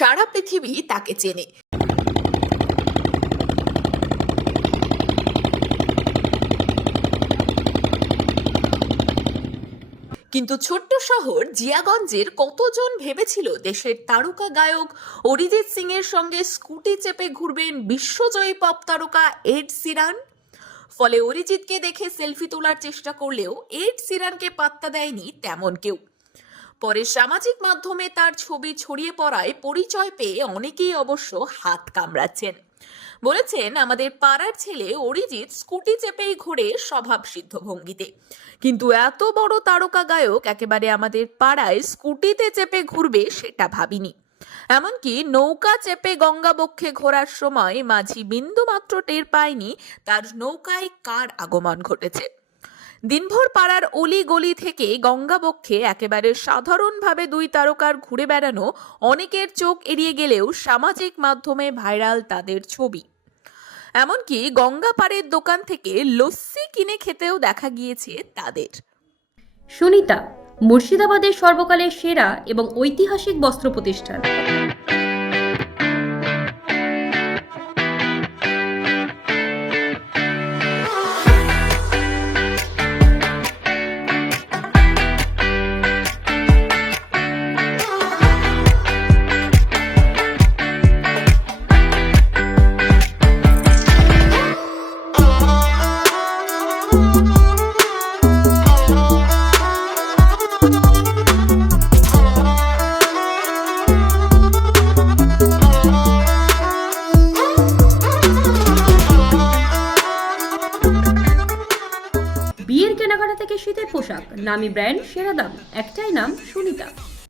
সারা পৃথিবী তাকে চেনে। কিন্তু ছোট্ট শহর জিয়াগঞ্জের কতজন ভেবেছিল দেশের তারকা গায়ক অরিজিৎ সিং এর সঙ্গে স্কুটি চেপে ঘুরবেন বিশ্বজয়ী পপ তারকা এড শিরান। ফলে অরিজিৎকে দেখে সেলফি তোলার চেষ্টা করলেও এড শিরানকে পাত্তা দেয়নি তেমন কেউ। পরে সামাজিক মাধ্যমে তার ছবি ছড়িয়ে পড়ায় পরিচয় পেয়ে অনেকেই অবশ্য হাত কামড়াচ্ছেন। বলেছেন, আমাদের পাড়ার ছেলে অরিজিৎ স্কুটি চেপেই ঘোরে স্বভাব সিদ্ধ ভঙ্গিতে, কিন্তু এত বড় তারকা গায়ক একেবারে আমাদের পাড়ায় স্কুটিতে চেপে ঘুরবে সেটা ভাবিনি। এমনকি নৌকা চেপে গঙ্গাবক্ষে ঘোরার সময় মাঝি বিন্দু মাত্র টের পায়নি তার নৌকায় কার আগমন ঘটেছে। দিনভর পাড়ার অলি গলি থেকে গঙ্গাবক্ষে একেবারে সাধারণভাবে দুই তারকার ঘুরে বেড়ানো অনেকের চোখ এড়িয়ে গেলেও সামাজিক মাধ্যমে ভাইরাল তাদের ছবি। এমনকি গঙ্গা পাড়ের দোকান থেকে লস্যি কিনে খেতেও দেখা গিয়েছে তাদের। সুনিতা, মুর্শিদাবাদের সর্বকালের সেরা এবং ঐতিহাসিক বস্ত্র প্রতিষ্ঠান। বিয়ের কেনাকাটা থেকে শীতের পোশাক, নামি ব্র্যান্ড, সেরা দাম, একটাই নাম সুনিতা।